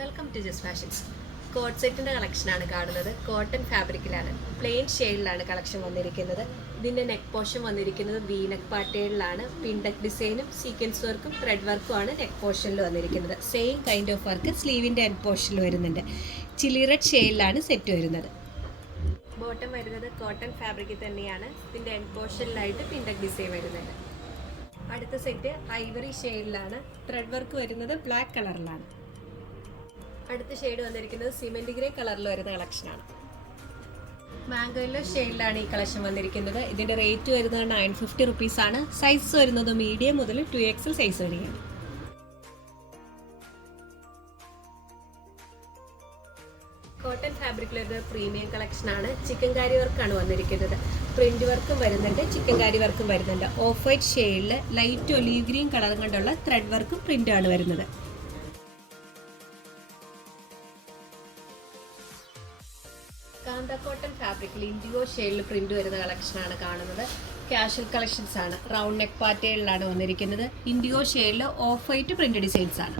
Welcome to Just Fashions. Coat സെറ്റിൻ്റെ കളക്ഷനാണ് കാണുന്നത്. കോട്ടൺ ഫാബ്രിക്കിലാണ്, പ്ലെയിൻ ഷെയ്ഡിലാണ് കളക്ഷൻ വന്നിരിക്കുന്നത്. ഇതിൻ്റെ നെക്ക് പോർഷൻ വന്നിരിക്കുന്നത് വി നെക്ക് പാറ്റേണിലാണ്. പിൻഡക് ഡിസൈനും സീക്വൻസ് വർക്കും ത്രെഡ് വർക്കും ആണ് നെക്ക് പോർഷനിൽ വന്നിരിക്കുന്നത്. സെയിം കൈൻഡ് ഓഫ് വർക്ക് സ്ലീവിൻ്റെ എൻഡ് പോർഷനിൽ വരുന്നുണ്ട്. ചില്ലി റെഡ് ഷെയ്ഡിലാണ് സെറ്റ് വരുന്നത്. ബോട്ടം വരുന്നത് കോട്ടൺ ഫാബ്രിക്കിൽ തന്നെയാണ്. ഇതിൻ്റെ എൻഡ് പോർഷനിലായിട്ട് പിൻഡക് ഡിസൈൻ വരുന്നുണ്ട്. അടുത്ത സെറ്റ് ഐവറി ഷെയ്ഡിലാണ്. ത്രെഡ് വർക്ക് വരുന്നത് ബ്ലാക്ക് കളറിലാണ്. അടുത്ത ഷെയ്ഡ് വന്നിരിക്കുന്നത് സിമെന്റ് ഗ്രേ കളറിൽ വരുന്ന കളക്ഷനാണ്. മാംഗോ യെല്ലോ ഷെയ്ഡിലാണ് ഈ കളക്ഷൻ വന്നിരിക്കുന്നത്. ഇതിന്റെ റേറ്റ് വരുന്നത് 950 റുപ്പീസ് ആണ്. സൈസ് വരുന്നത് മീഡിയം മുതൽ 2XL സൈസ് വരെയാണ്. കോട്ടൺ ഫാബ്രിക്കിൽ വരുന്നത് പ്രീമിയം കളക്ഷൻ ആണ്. ചിക്കൻ കാരി വർക്കാണ് വന്നിരിക്കുന്നത്. പ്രിന്റ് വർക്കും വരുന്നുണ്ട്, ചിക്കൻ കാരി വർക്കും വരുന്നുണ്ട്. ഓഫ് വൈറ്റ് ഷെയ്ഡിൽ ലൈറ്റ് ഒലീവ് ഗ്രീൻ കളർ കൊണ്ടുള്ള ത്രെഡ് വർക്കും പ്രിന്റാണ് വരുന്നത്. കാന്ത കോട്ടൺ ഫാബ്രിക്കിൽ ഇൻഡിഗോ ഷെയ്ഡിൽ പ്രിന്റ് വരുന്ന കളക്ഷനാണ് കാണുന്നത്. കാഷ്വൽ കളക്ഷൻസ് ആണ്. റൗണ്ട് നെക്ക് പാറ്റേണിലാണ് വന്നിരിക്കുന്നത്. ഇൻഡിഗോ ഷെയ്ഡിൽ ഓഫ് വൈറ്റ് പ്രിന്റ് ഡിസൈൻസ് ആണ്.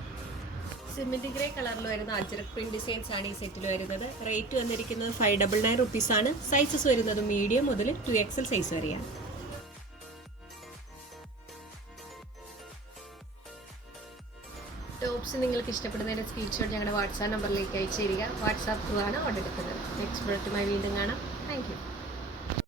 സിമെന്റ് ഗ്രേ കളറിൽ വരുന്ന അജ്രക് പ്രിന്റ് ഡിസൈൻസ് ആണ് ഈ സെറ്റിൽ വരുന്നത്. റേറ്റ് വന്നിരിക്കുന്നത് 599 റുപ്പീസ് ആണ്. സൈസസ് വരുന്നത് മീഡിയം മുതൽ 2XL സൈസ് വരെയാണ്. ടോപ്സ് നിങ്ങൾക്ക് ഇഷ്ടപ്പെടുന്നതിൻ്റെ സ്ക്രീൻഷോട്ട് ഞങ്ങളുടെ വാട്സാപ്പ് നമ്പറിലേക്ക് അയച്ചു തരിക. വാട്സാപ്പ് ത്രൂ ആണ് ഓർഡർ എടുക്കുന്നത്. നെക്സ്റ്റ് പ്രൊഡക്റ്റുമായി വീണ്ടും കാണാം. Thank you.